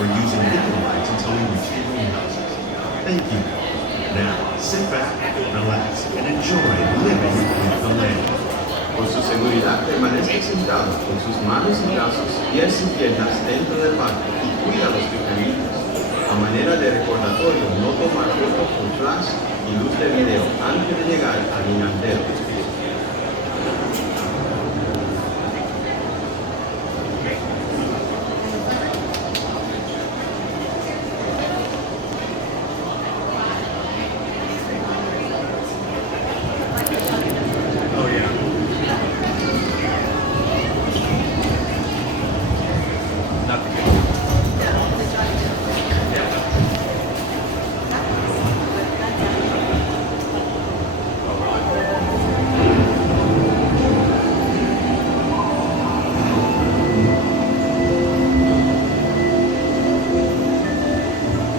or using dipping lights until we reach the greenhouses. Thank you. Now, sit back, relax, and enjoy living with the land. Por su seguridad, permanezca sentado con sus manos y brazos, pies y piernas dentro del barco y cuida a los pequeñitos. A manera de recordatorio, no tomar fotos con flash y luz de video antes de llegar al inantero.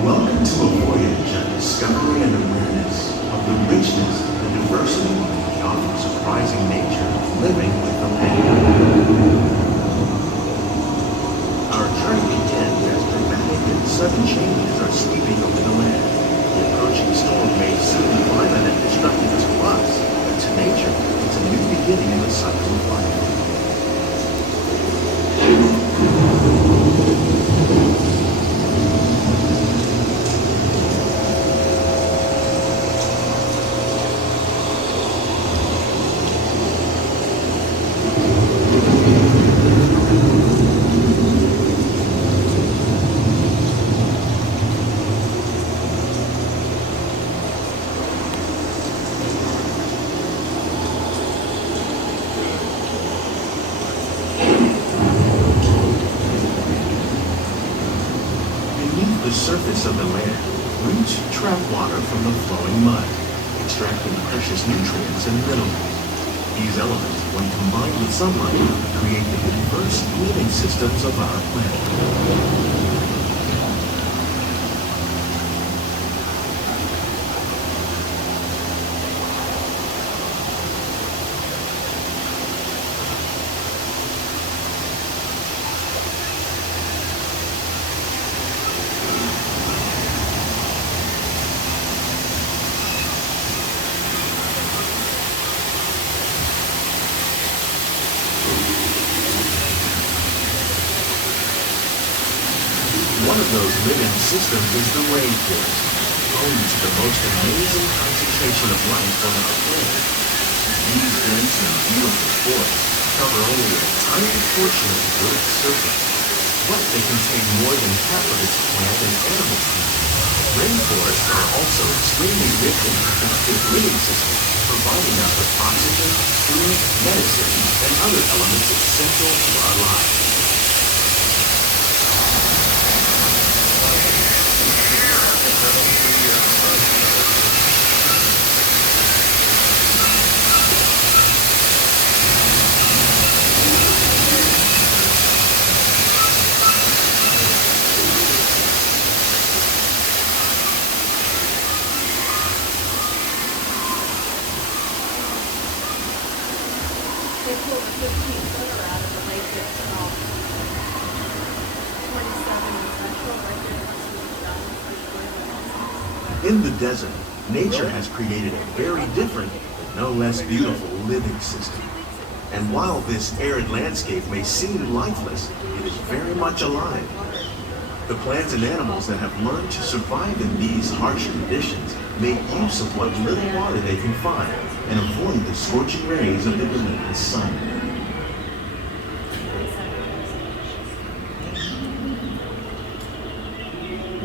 Welcome to a voyage of discovery and awareness of the richness, the diversity, the often surprising nature of living with the land. Our journey begins as dramatic and sudden changes are sweeping over the land. The approaching storm may seem violent and destructive to us, but to nature, it's a new beginning in the cycle of life. Beneath the surface of the land, roots trap water from the flowing mud, extracting precious nutrients and minerals. These elements, when combined with sunlight, create the diverse living systems of our planet. One of those living systems is the rainforest, home to the most amazing concentration of life on our planet. These dense and beautiful forests cover only a tiny portion of the Earth's surface, but they contain more than half of its plant and animal species. Rainforests are also extremely rich in protective living systems, providing us with oxygen, food, medicine, and other elements essential to our lives. They pulled 15-footer out of the lake itself. 27 essential right there next to the In the desert, nature has created a very different, but no less beautiful living system. And while this arid landscape may seem lifeless, it is very much alive. The plants and animals that have learned to survive in these harsh conditions make use of what little water they can find and avoid the scorching rays of the relentless sun.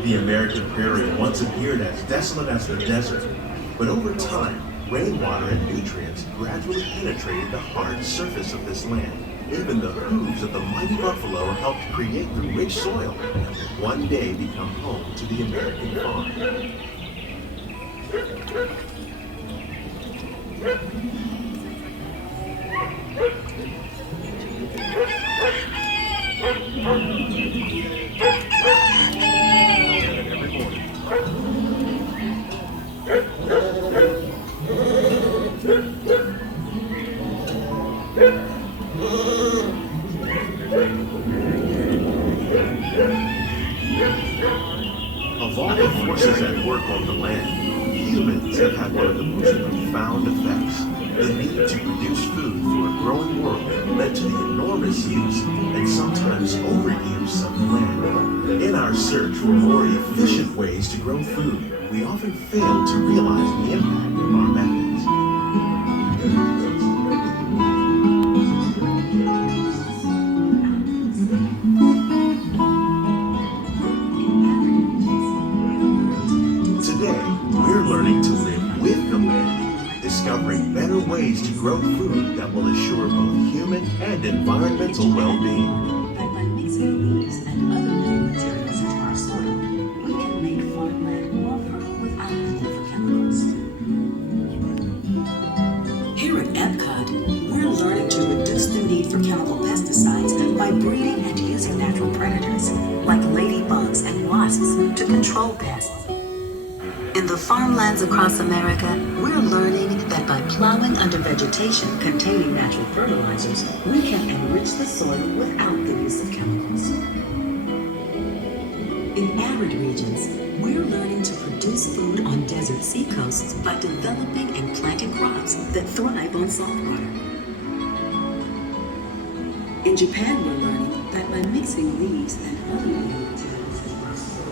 The American prairie once appeared as desolate as the desert, but over time, rainwater and nutrients gradually penetrated the hard surface of this land. Even the hooves of the mighty buffalo helped create the rich soil that would one day become home to the American farm. Of all the forces at work on the land, humans have had one of the most profound effects. The need to produce food for a growing world led to the enormous use and sometimes overuse of land. In our search for more efficient ways to grow food, we often fail to realize the impact of our methods. Today, we're learning to live with the land, discovering better ways to grow food that will assure both human and environmental well-being. That by mixing leaves and other living materials into our soil, we can make farmland more fertile without the need for chemicals. Here at Epcot, we're learning to reduce the need for chemical pesticides by breeding and using natural predators, like ladybugs and wasps, to control pests. In the farmlands across America, we're learning that by plowing under vegetation containing natural fertilizers, we can enrich the soil without the use of chemicals. In arid regions, we're learning to produce food on desert seacoasts by developing and planting crops that thrive on salt water. In Japan, we're learning that by mixing leaves and other living materials into our soil,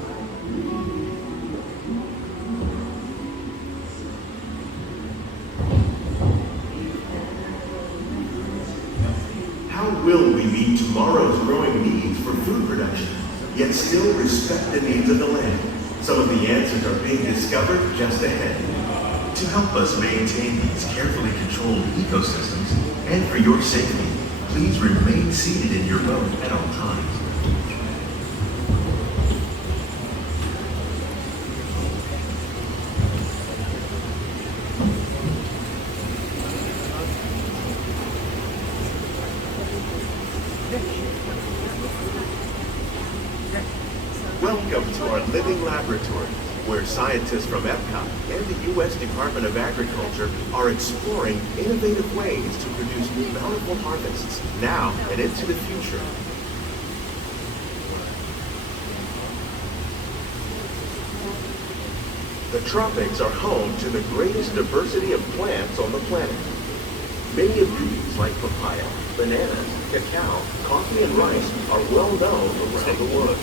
How will we meet tomorrow's growing needs for food production, yet still respect the needs of the land? Some of the answers are being discovered just ahead. To help us maintain these carefully controlled ecosystems, and for your safety, please remain seated in your boat at all times. Welcome to our living laboratory, where scientists from Epcot and the U.S. Department of Agriculture are exploring innovative ways to produce bountiful harvests now and into the future. The tropics are home to the greatest diversity of plants on the planet. Many of these, like papaya, bananas, cacao, coffee, and rice, are well known around the world.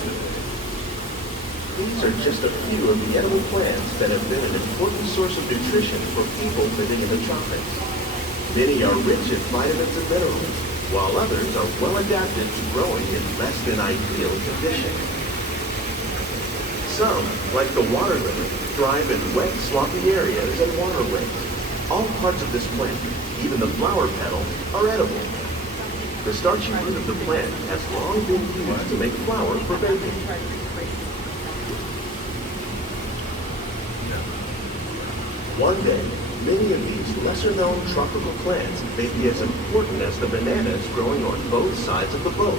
These are just a few of the edible plants that have been an important source of nutrition for people living in the tropics. Many are rich in vitamins and minerals, while others are well adapted to growing in less than ideal conditions. Some, like the water lily, thrive in wet, swampy areas and waterways. All parts of this plant, even the flower petal, are edible. The starchy root of the plant has long been used to make flour for baking. One day, many of these lesser-known tropical plants may be as important as the bananas growing on both sides of the boat.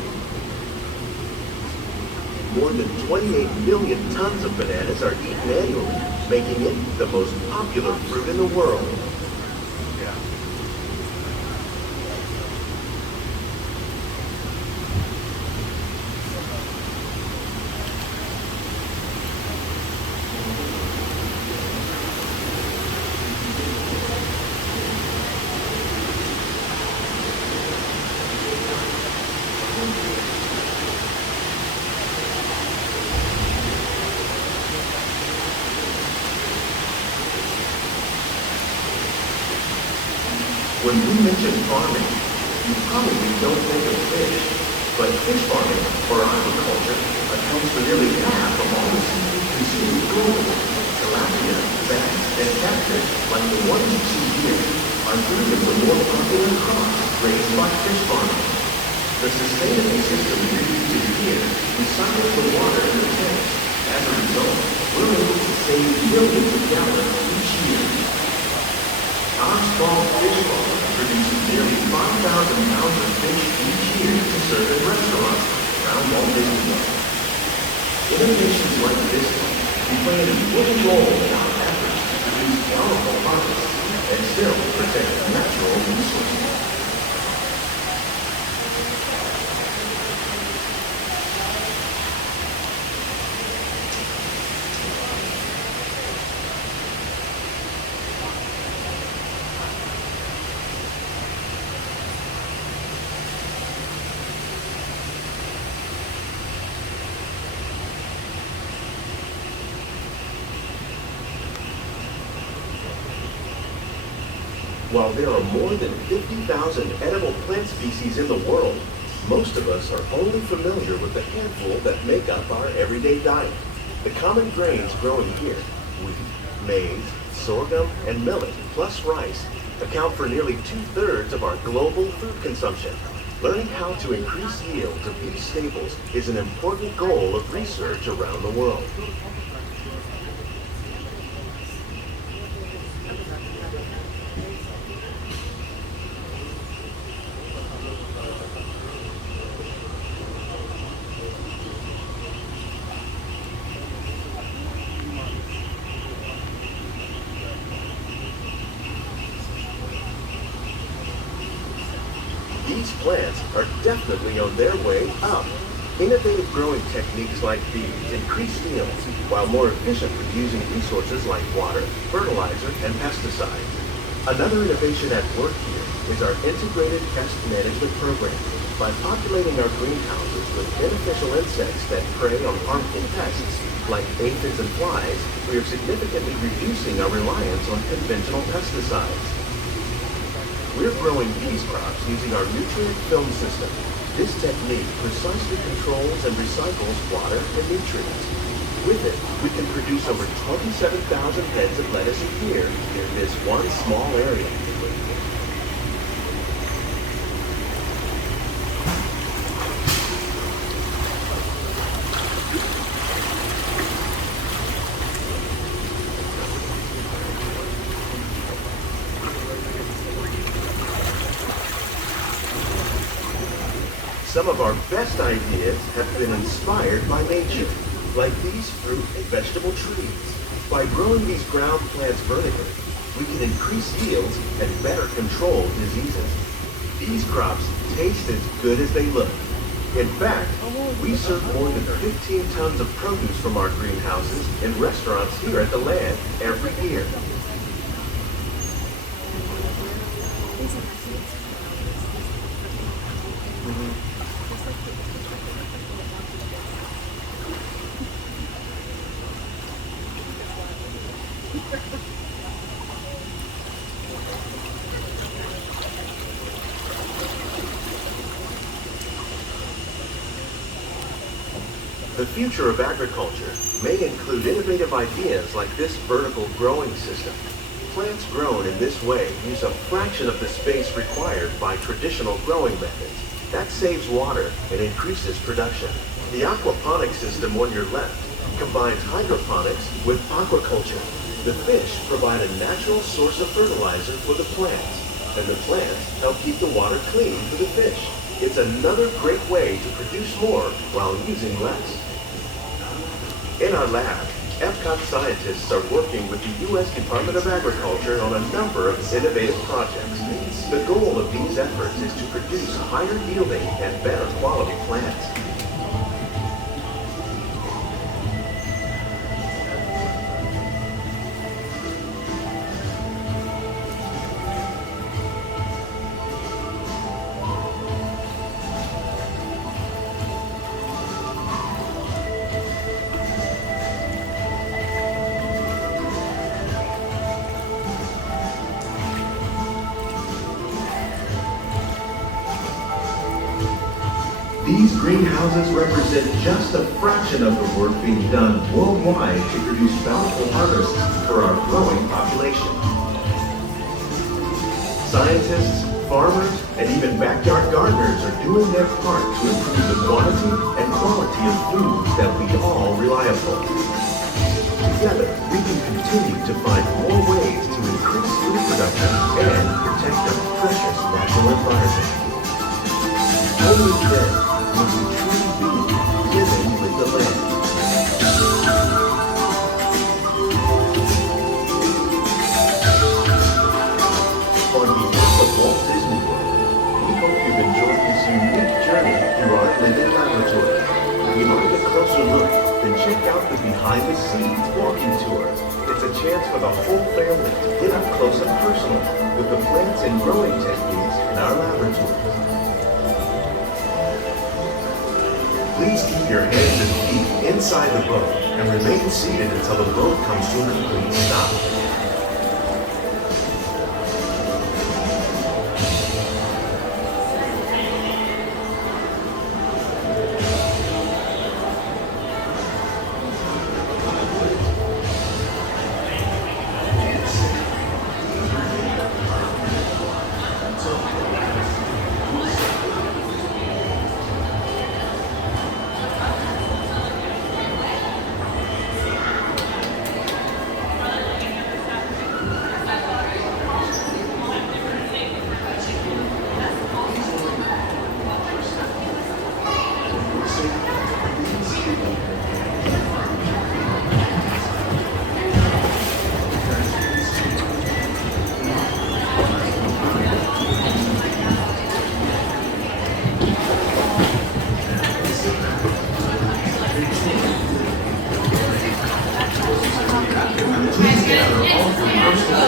More than 28 million tons of bananas are eaten annually, making it the most popular fruit in the world. When we mention farming, you probably don't think of fish, but fish farming, or aquaculture, accounts for nearly half of all the seafood consumed globally. Tilapia, bass, and catfish, like the ones you see here, are three of the more popular crops raised by fish farming. The sustainable system used to here recycles the water in the tanks. As a result, we're able to save millions of gallons each year. Our small fish farm produces nearly 5,000 pounds of fish each year to serve in restaurants around Walt Disney World. Innovations like this one can play an important role in our efforts to produce bountiful harvests and still protect natural resources. While there are more than 50,000 edible plant species in the world, most of us are only familiar with the handful that make up our everyday diet. The common grains growing here, wheat, maize, sorghum, and millet, plus rice, account for nearly 2/3 of our global food consumption. Learning how to increase yields of these staples is an important goal of research around the world. These plants are definitely on their way up. Innovative growing techniques like these increase yields while more efficiently using resources like water, fertilizer, and pesticides. Another innovation at work here is our integrated pest management program. By populating our greenhouses with beneficial insects that prey on harmful pests like aphids and flies, we are significantly reducing our reliance on conventional pesticides. We're growing these crops using our nutrient film system. This technique precisely controls and recycles water and nutrients. With it, we can produce over 27,000 heads of lettuce a year in this one small area. Some of our best ideas have been inspired by nature, like these fruit and vegetable trees. By growing these ground plants vertically, we can increase yields and better control diseases. These crops taste as good as they look. In fact, we serve more than 15 tons of produce from our greenhouses in restaurants here at the land every year. The future of agriculture may include innovative ideas like this vertical growing system. Plants grown in this way use a fraction of the space required by traditional growing methods. That saves water and increases production. The aquaponics system on your left combines hydroponics with aquaculture. The fish provide a natural source of fertilizer for the plants, and the plants help keep the water clean for the fish. It's another great way to produce more while using less. In our lab, Epcot scientists are working with the U.S. Department of Agriculture on a number of innovative projects. The goal of these efforts is to produce higher yielding and better quality plants. These greenhouses represent just a fraction of the work being done worldwide to produce bountiful harvests for our growing population. Scientists, farmers, and even backyard gardeners are doing their part to improve the quantity and quality of foods that we all rely upon. Together, we can continue to find more ways to increase food production and protect our precious natural environment. Only then will we truly be living with the land. On behalf of Walt Disney World, we hope you've enjoyed this unique journey through our living laboratory. If you'd like a closer look, then check out the behind-the-scenes walking tour. It's a chance for the whole family to get up close and personal with the plants and growing techniques in our laboratories. Please keep your hands and feet inside the boat and remain seated until the boat comes to a complete stop. all of your personal